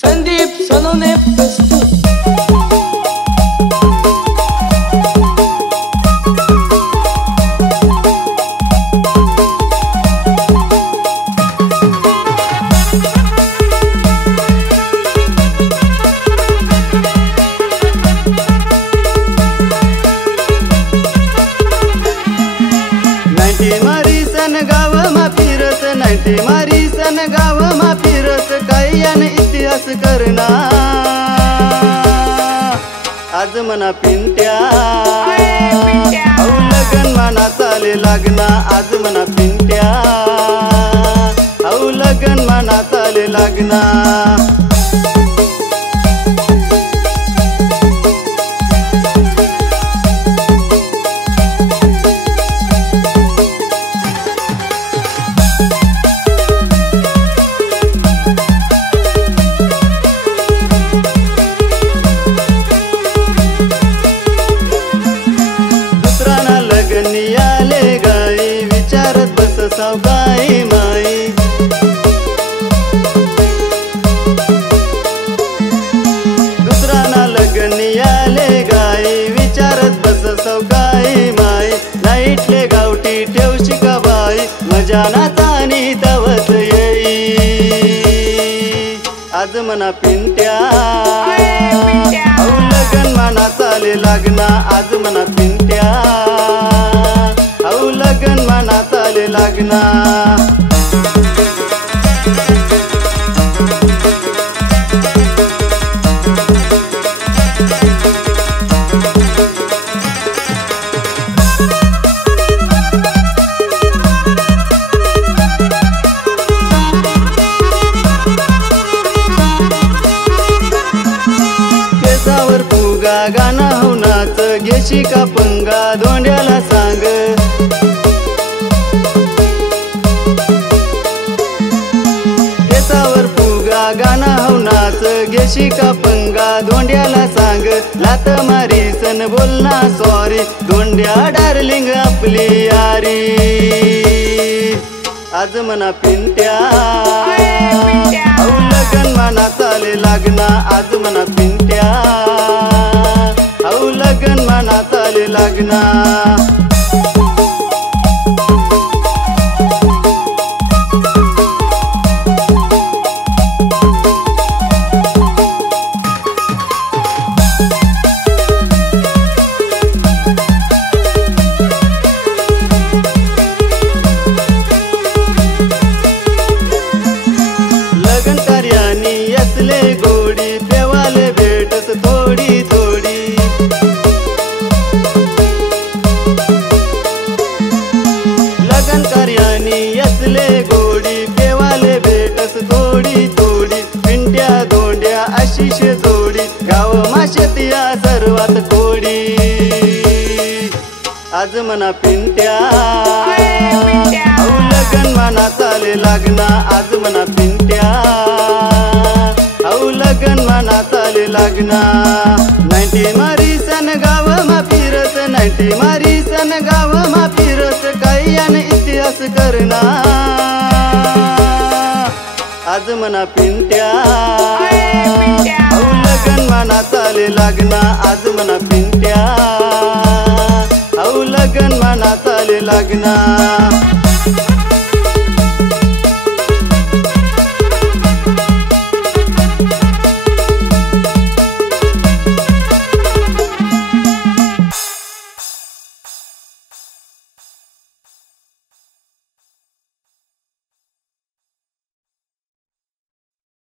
संदीप सोनवणे प्रस्तुत। मारी सन गाव मा फिरत, नाईन्टी मारी सन गाव मा फिरत, काही आणि इतिहास करना आज मना पिंट्या। औ लगन मना चाले लागना आज मना पिंट्या, औ लगन मना चाले लागना। नियाले गाई विचारत बस सावकाई माई, दुसरा ना लगन नियाले गाई विचारत बस सावकाई माई। नाईटले गावठी ठेवशी का बाई, मजा ना तानी तवत येई आज मना पिंट्या। औ लगन मना चाले लागना आज मना पिंट्या, औ लगन मना चाले लागना। केसावर फुगा गाणं हो नाच, घेशी का पंगा धोंड्याला सांग। केसावर फुगा गाणं हो नाच, घेशी का पंगा धोंड्याला सांग। लात मारी सन बोलना सॉरी, धोंड्या डार्लिंग आपली यारी आज मना पिंट्या। औ लगन मना चाले लागना आज मना पिंट्या, औ लगन मना चाले लागना। लगन कार्यानी असले गोडी, पेवाले भेटस थोडी थोडी। लगन कार्यानी असले गोडी, पेवाले भेटस थोडी थोडी। पिंट्या धोंड्या आशिष जोडी, गाव माशेत या सर्वात कोडी आज मना पिंट्या। औ लगन मना चाले लागना आज मना पिंट्या, औ लगन मना चाले लागना। नाईन्टी मारी सन गाव मा फिरत, नाईन्टी मारी सन गाव मा फिरत, काही आणि इतिहास करना आज मना पिंट्या। औ लगन मना चाले लागना आज मना पिंट्या, औ लगन मना चाले लागना।